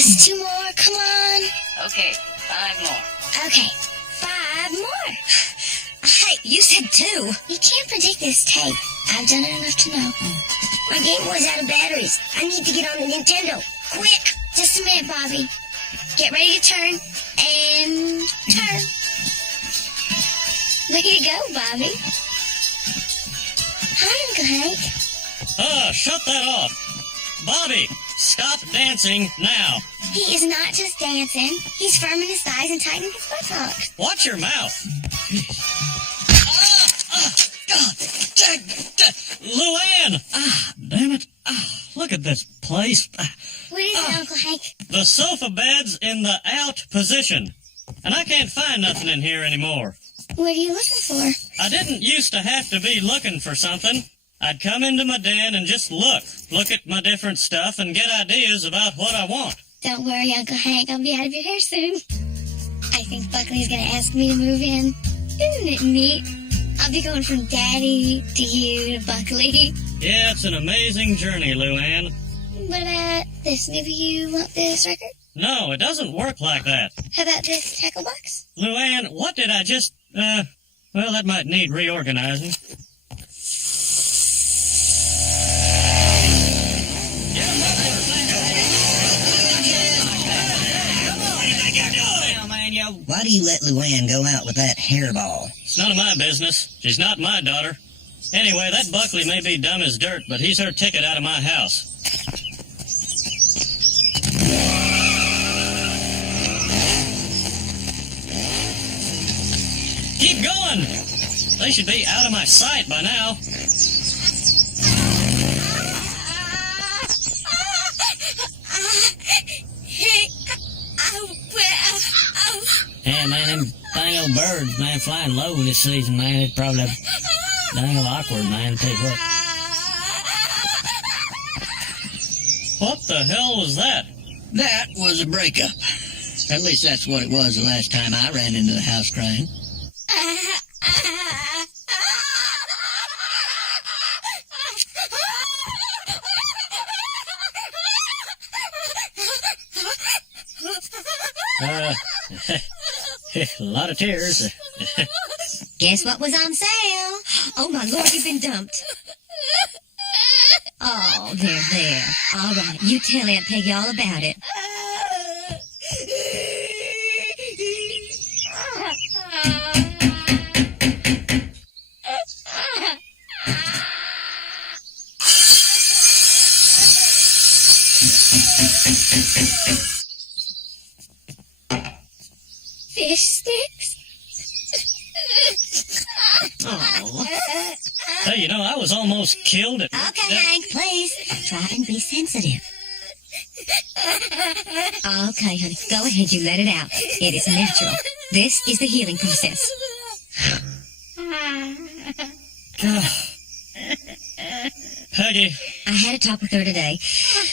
Just 2 more, come on. Okay, 5 more. Okay, 5 more. Hey, you said 2. You can't predict this tape. I've done it enough to know. My Game Boy's out of batteries. I need to get on the Nintendo. Quick! Just a minute, Bobby. Get ready to turn. And turn. Way to go, Bobby. Hi, Uncle Hank. Shut that off. Bobby, stop dancing now. He is not just dancing. He's firming his thighs and tightening his buttocks. Watch your mouth. Luann! Damn it. Look at this place. What is it, Uncle Hank? The sofa bed's in the out position. And I can't find nothing in here anymore. What are you looking for? I didn't used to have to be looking for something. I'd come into my den and just look at my different stuff and get ideas about what I want. Don't worry, Uncle Hank. I'll be out of your hair soon. I think Buckley's gonna ask me to move in. Isn't it neat? I'll be going from Daddy to you to Buckley. Yeah, it's an amazing journey, Luann. What about this? Maybe you want this record? No, it doesn't work like that. How about this tackle box? Luann, what did I just, well, that might need reorganizing. Why do you let Luann go out with that hairball? It's none of my business. She's not my daughter. Anyway, that Buckley may be dumb as dirt, but he's her ticket out of my house. Keep going! They should be out of my sight by now. Yeah, man, them dang old birds, man, flying low this season, man, it's probably dang old awkward, man, tell you what. What the hell was that? That was a breakup. At least that's what it was the last time I ran into the house crying. A lot of tears. Guess what was on sale? Oh, my Lord, you've been dumped. Oh, there. All right, you tell Aunt Peggy all about it. Fish sticks? Oh. Hey, I was almost killed at... Okay, Hank, please. Try and be sensitive. Okay, honey, go ahead, you let it out. It is natural. This is the healing process. Peggy. I had a talk with her today.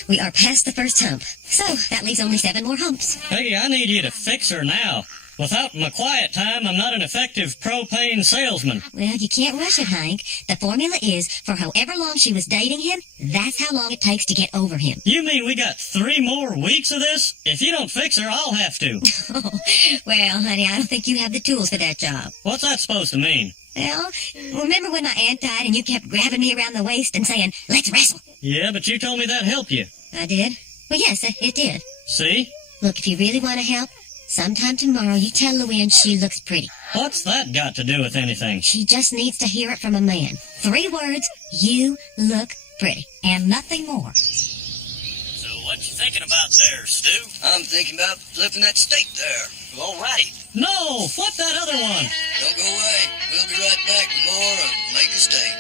We are past the first hump. So, that leaves only 7 more humps. Peggy, I need you to fix her now. Without my quiet time, I'm not an effective propane salesman. Well, you can't rush it, Hank. The formula is, for however long she was dating him, that's how long it takes to get over him. You mean we got 3 more weeks of this? If you don't fix her, I'll have to. Oh, well, honey, I don't think you have the tools for that job. What's that supposed to mean? Well, remember when my aunt died and you kept grabbing me around the waist and saying, let's wrestle? Yeah, but you told me that helped you. I did? Well, yes, it did. See? Look, if you really want to help, sometime tomorrow you tell Luann she looks pretty. What's that got to do with anything? She just needs to hear it from a man. 3 words, you look pretty. And nothing more. So what you thinking about there, Stu? I'm thinking about flipping that steak there. All right. No, flip that other one. Don't go away. We'll be right back with more of Make a Steak.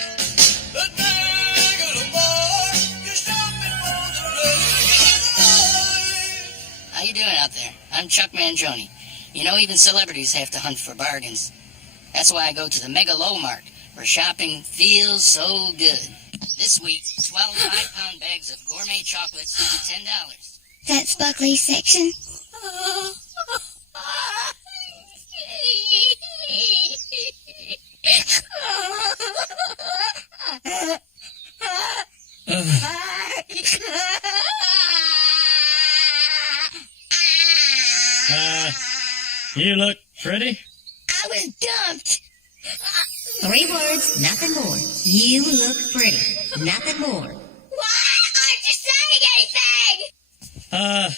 How you doing out there? I'm Chuck Mangione. Even celebrities have to hunt for bargains. That's why I go to the Mega Low Mart, where shopping feels so good. This week, 12 5-pound bags of gourmet chocolates for $10. That's Buckley's section. You look pretty. I was dumped. 3 words, nothing more. You look pretty. Nothing more. Why aren't you saying anything?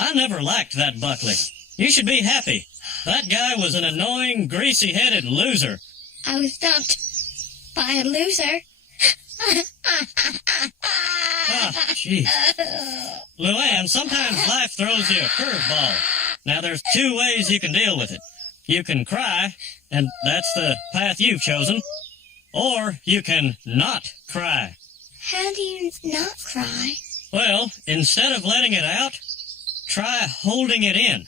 I never liked that Buckley. You should be happy. That guy was an annoying, greasy-headed loser. I was dumped by a loser. Ah, jeez. Luann, sometimes life throws you a curveball. Now, there's 2 ways you can deal with it. You can cry, and that's the path you've chosen. Or you can not cry. How do you not cry? Well, instead of letting it out, try holding it in.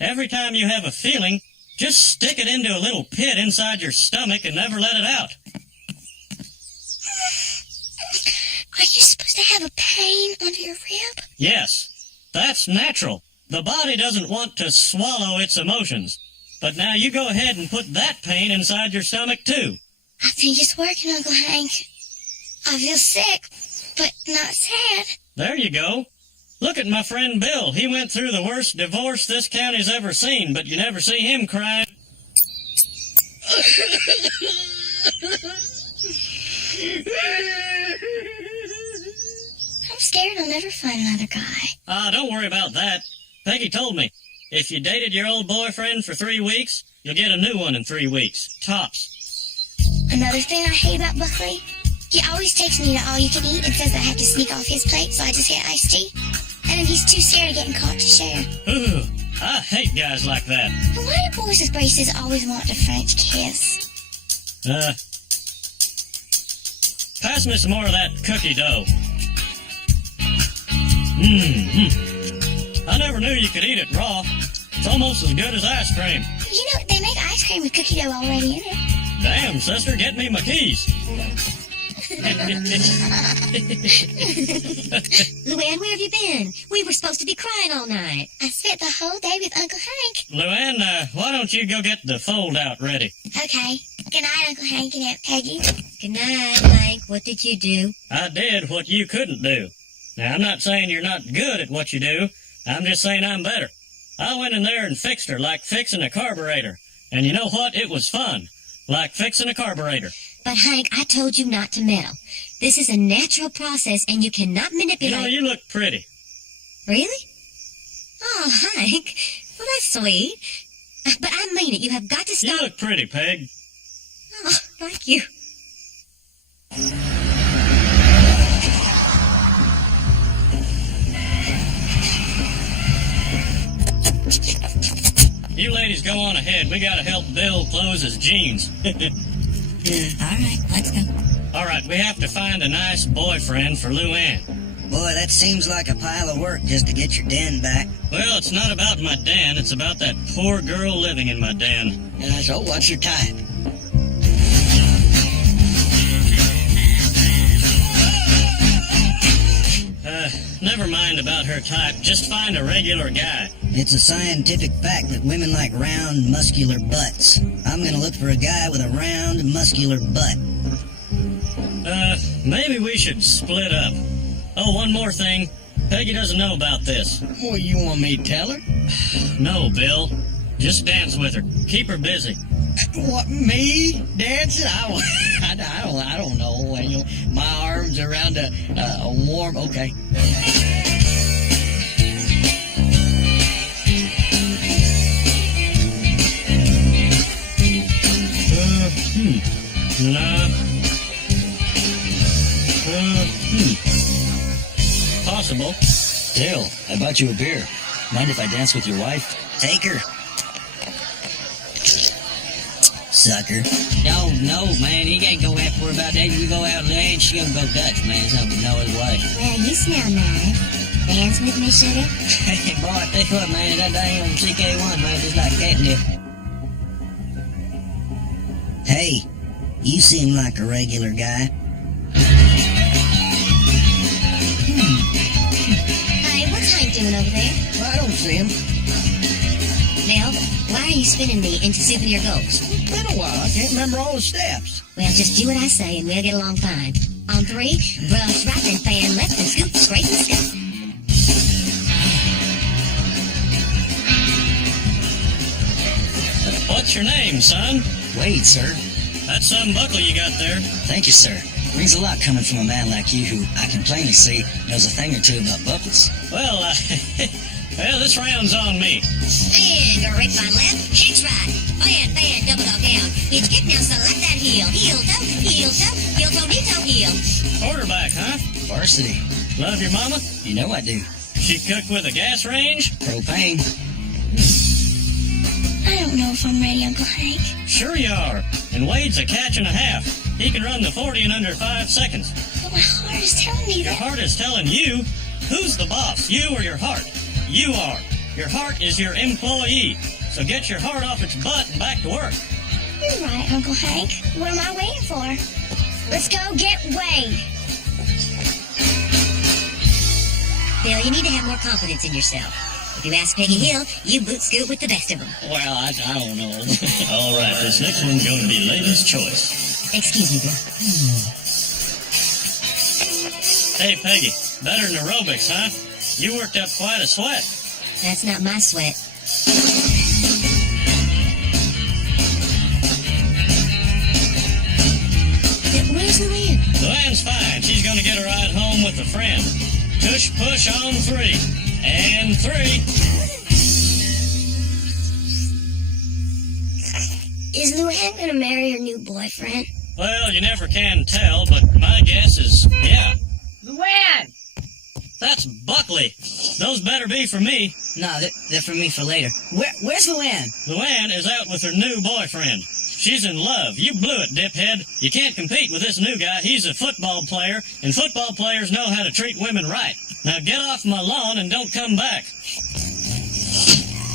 Every time you have a feeling, just stick it into a little pit inside your stomach and never let it out. Are you supposed to have a pain under your rib? Yes, that's natural. The body doesn't want to swallow its emotions. But now you go ahead and put that pain inside your stomach, too. I think it's working, Uncle Hank. I feel sick, but not sad. There you go. Look at my friend Bill. He went through the worst divorce this county's ever seen, but you never see him crying. I'm scared I'll never find another guy. Don't worry about that. Peggy told me, if you dated your old boyfriend for 3 weeks, you'll get a new one in 3 weeks. Tops. Another thing I hate about Buckley, he always takes me to all you can eat and says I have to sneak off his plate, so I just get iced tea. And then he's too scared of getting caught to share. Ooh, I hate guys like that. But why do boys with braces always want the French kiss? Pass me some more of that cookie dough. I never knew you could eat it raw. It's almost as good as ice cream. You know, they make ice cream with cookie dough already in it. Damn, sister, get me my keys. Luann, where have you been? We were supposed to be crying all night. I spent the whole day with Uncle Hank. Luann, why don't you go get the fold-out ready? Okay. Good night, Uncle Hank and Aunt Peggy. Good night, Hank. What did you do? I did what you couldn't do. Now, I'm not saying you're not good at what you do. I'm just saying I'm better. I went in there and fixed her like fixing a carburetor. And you know what? It was fun. Like fixing a carburetor. But, Hank, I told you not to meddle. This is a natural process, and you cannot manipulate... You know, you look pretty. Really? Oh, Hank. Well, that's sweet. But I mean it. You have got to stop... You look pretty, Peg. Oh, thank you. You ladies go on ahead. We gotta help Bill close his jeans. All right, let's go. All right, we have to find a nice boyfriend for Luann. Boy, that seems like a pile of work just to get your den back. Well, it's not about my den. It's about that poor girl living in my den. So what's your type? Never mind about her type. Just find a regular guy. It's a scientific fact that women like round, muscular butts. I'm gonna look for a guy with a round, muscular butt. Maybe we should split up. Oh, one more thing. Peggy doesn't know about this. Well, you want me to tell her? No, Bill. Just dance with her. Keep her busy. What, me dancing? I don't know. You know, my arms around a warm. Okay. Nah. Possible. Dale, I bought you a beer. Mind if I dance with your wife? Take her. Sucker. No, man, he can't go after her about that. You go out there and she gonna go Dutch, man. Something no his way. Well, you smell nice. Dance with me, sugar? Hey, boy, I tell you what, man, that damn CK1, man, just like catnip. Hey, you seem like a regular guy. Hey, what's Hank doing over there? Well, I don't see him. Bill, why are you spinning me into Souvenir Gulch? It's been a while. I can't remember all the steps. Well, just do what I say and we'll get along fine. On 3, brush right, then fan left, and scoop, scrape, and scoop. What's your name, son? Wade, sir. That's some buckle you got there. Thank you, sir. Means a lot coming from a man like you who I can plainly see knows a thing or two about buckles. Well, well, this round's on me. And a rip by left, hitch right. Fan, double dog down. Hitch kick now, select that heel. Heel toe, heel toe, knee toe, heel. Quarterback, huh? Varsity. Love your mama? You know I do. She cook with a gas range? Propane. I don't know if I'm ready, Uncle Hank. Sure you are. And Wade's a catch and a half. He can run the 40 in under 5 seconds. But my heart is telling me Your that. heart is telling you. Who's the boss, you or your heart? You are. Your heart is your employee. So get your heart off its butt and back to work. You're right, Uncle Hank. What am I waiting for? Let's go get Wade. Bill, you need to have more confidence in yourself. If you ask Peggy Hill, you boot scoot with the best of them. Well, I don't know. All right, this next one's going to be Lady's Choice. Excuse me, Bill. Hey, Peggy, better than aerobics, huh? You worked up quite a sweat. That's not my sweat. Where's Luann? Luann's fine. She's going to get a ride home with a friend. Tush push on 3. And 3. Is Luann gonna marry her new boyfriend? Well, you never can tell, but my guess is, yeah. Luann! That's Buckley. Those better be for me. No, they're for me for later. Where's Luann? Luann is out with her new boyfriend. She's in love. You blew it, diphead. You can't compete with this new guy. He's a football player, and football players know how to treat women right. Now get off my lawn and don't come back.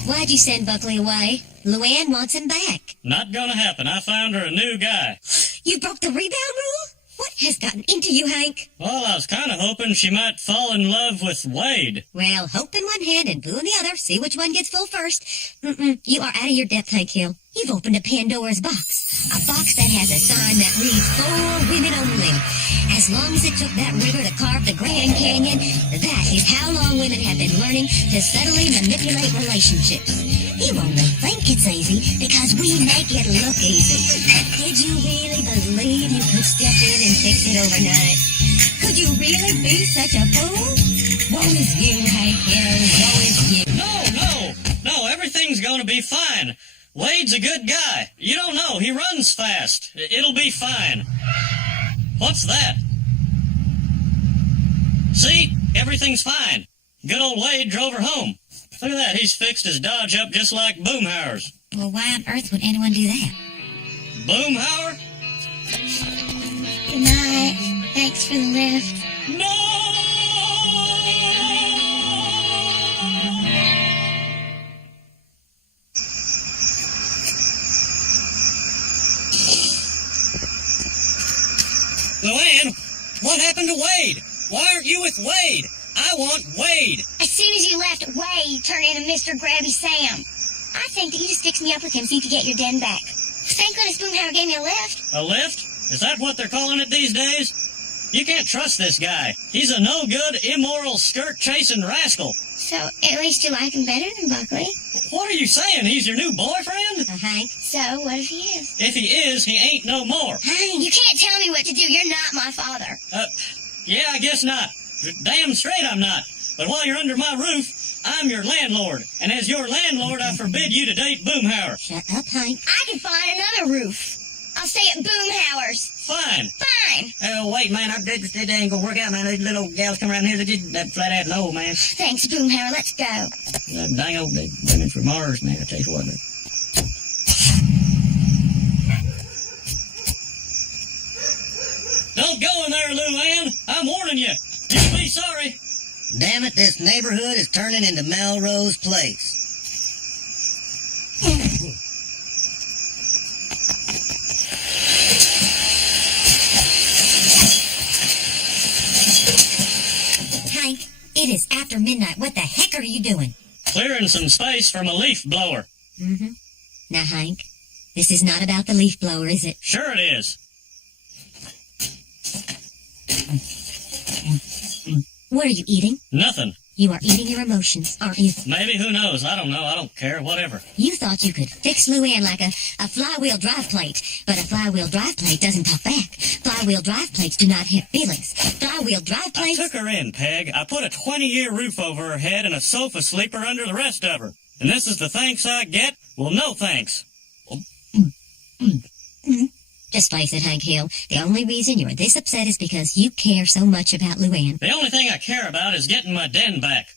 Why'd you send Buckley away? Luann wants him back. Not gonna happen. I found her a new guy. You broke the rebound rule? What has gotten into you, Hank? Well, I was kind of hoping she might fall in love with Wade. Well, hope in one hand and boo in the other. See which one gets full first. You are out of your depth, Hank Hill. You've opened a Pandora's box. A box that has a sign that reads, "For women only." As long as it took that river to carve the Grand Canyon, that is how long women have been learning to subtly manipulate relationships. You only think it's easy because we make it look easy. Did you really believe you could step in and fix it overnight? Could you really be such a fool? Woe is you, Hank Hill. Woe is you. No, everything's gonna be fine. Wade's a good guy. You don't know, he runs fast. It'll be fine. What's that? See? Everything's fine. Good old Wade drove her home. Look at that, he's fixed his Dodge up just like Boomhauer's. Well, why on earth would anyone do that? Boomhauer? Good night. Thanks for the lift. No! Luann, what happened to Wade? Why aren't you with Wade? I want Wade. As soon as you left, Wade turned into Mr. Grabby Sam. I think that you just fixed me up with him so you could get your den back. Thank goodness Boomhauer gave me a lift. A lift? Is that what they're calling it these days? You can't trust this guy. He's a no-good, immoral, skirt-chasing rascal. So, at least you like him better than Buckley. What are you saying? He's your new boyfriend? Hank? So, what if he is? If he is, he ain't no more. Hank, you can't tell me what to do. You're not my father. Yeah, I guess not. Damn straight I'm not. But while you're under my roof, I'm your landlord. And as your landlord, I forbid you to date Boomhauer. Shut up, Hank. I can find another roof. I'll stay at Boomhauer's. Fine. Fine. Oh, wait, man, that ain't gonna work out, man. These little gals come around here, they just that flat out no, man. Thanks, Boomhauer. Let's go. Dang old women from Mars, man, I tell you what. Don't go in there, Luann. I'm warning you. You'll be sorry. Damn it, this neighborhood is turning into Melrose Place. Hank, it is after midnight. What the heck are you doing? Clearing some space from a leaf blower. Now, Hank, this is not about the leaf blower, is it? Sure it is. What are you eating? Nothing. You are eating your emotions, aren't you? Maybe, who knows? I don't know. I don't care. Whatever. You thought you could fix Luann like a flywheel drive plate, but a flywheel drive plate doesn't talk back. Flywheel drive plates do not have feelings. Flywheel drive I plates... took her in, Peg. I put a 20-year roof over her head and a sofa sleeper under the rest of her. And this is the thanks I get? Well, no thanks. Just face it, Hank Hill. The only reason you're this upset is because you care so much about Luann. The only thing I care about is getting my den back.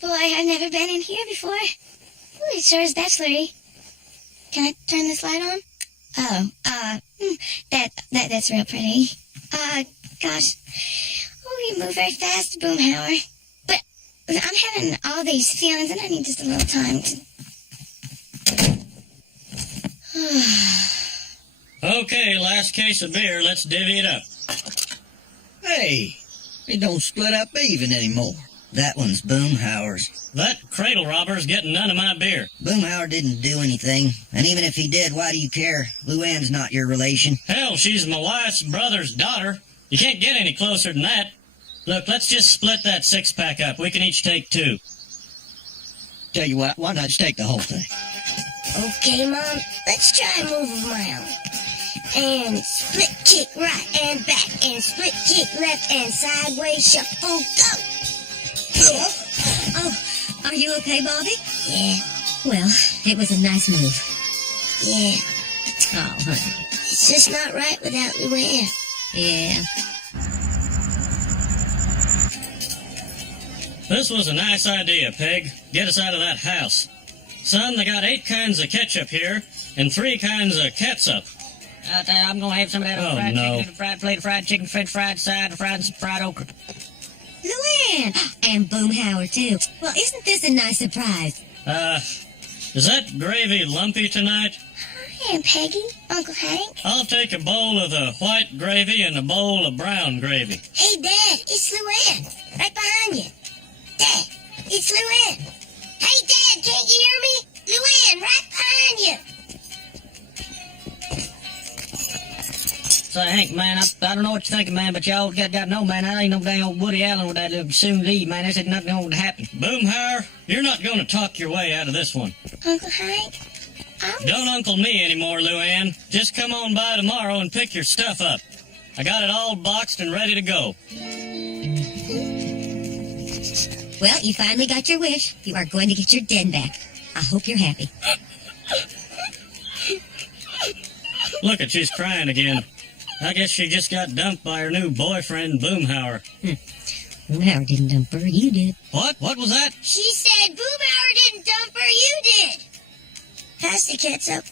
Boy, I've never been in here before. Ooh, it sure is bachelor-y. Can I turn this light on? Oh, that's real pretty. Gosh. Oh, you move very fast, Boomhauer. But I'm having all these feelings and I need just a little time to... Okay, last case of beer. Let's divvy it up. Hey, it don't split up even anymore. That one's Boomhauer's. That cradle robber's getting none of my beer. Boomhauer didn't do anything, and even if he did, why do you care? Luann's not your relation. Hell, she's my wife's brother's daughter. You can't get any closer than that. Look, let's just split that six-pack up. We can each take 2. Tell you what, why not just take the whole thing? Okay, Mom, let's try a move of my own. And split kick right and back, and split kick left and sideways shuffle, go! Oh, are you okay, Bobby? Yeah, Well, it was a nice move. yeah, Oh, honey. it's just not right without Luann. Yeah. This was a nice idea, Peg. Get us out of that house. Son, they got 8 kinds of ketchup here, and 3 kinds of catsup. I'm gonna have some of that Oh, fried no. chicken, and a fried plate of fried chicken, French fried side, fried okra. Luann! And Boomhauer, too. Well, isn't this a nice surprise? Is that gravy lumpy tonight? Hi, Aunt Peggy, Uncle Hank. I'll take a bowl of the white gravy and a bowl of brown gravy. Hey, Dad, it's Luann, right behind you. Dad, it's Luann. Hey, Dad, can't you hear me? Luann, right behind you. So, Hank, man, I don't know what you're thinking, man, but y'all got to know, man, I ain't no dang old Woody Allen with that little soon leave, man. There said nothing going to happen. Boomhauer, you're not going to talk your way out of this one. Uncle Hank, Don't uncle me anymore, Luann. Just come on by tomorrow and pick your stuff up. I got it all boxed and ready to go. Well, you finally got your wish. You are going to get your den back. I hope you're happy. Look at, she's crying again. I guess she just got dumped by her new boyfriend, Boomhauer. Boomhauer didn't dump her. You did. What? What was that? she said Boomhauer didn't dump her, you did. Pass the ketchup.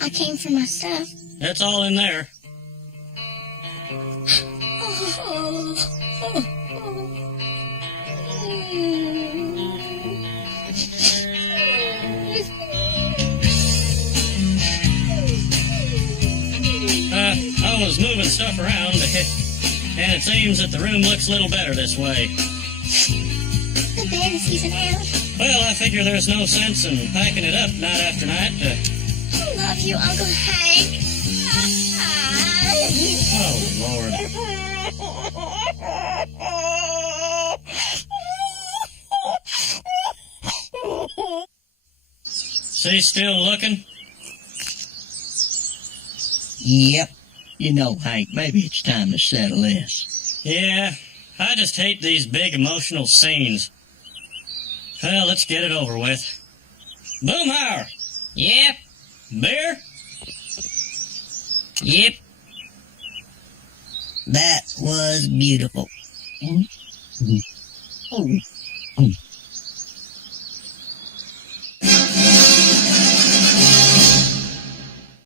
I came for my stuff. That's all in there. I was moving stuff around, and it seems that the room looks a little better this way. The bed is even out. Well, I figure there's no sense in packing it up night after night. I love you, Uncle Hank. Oh, Lord. She's still looking? Yep. You know, Hank, maybe it's time to settle this. Yeah, I just hate these big emotional scenes. Well, let's get it over with. Boomhauer! Yep. Beer? Yep. That was beautiful. Oh,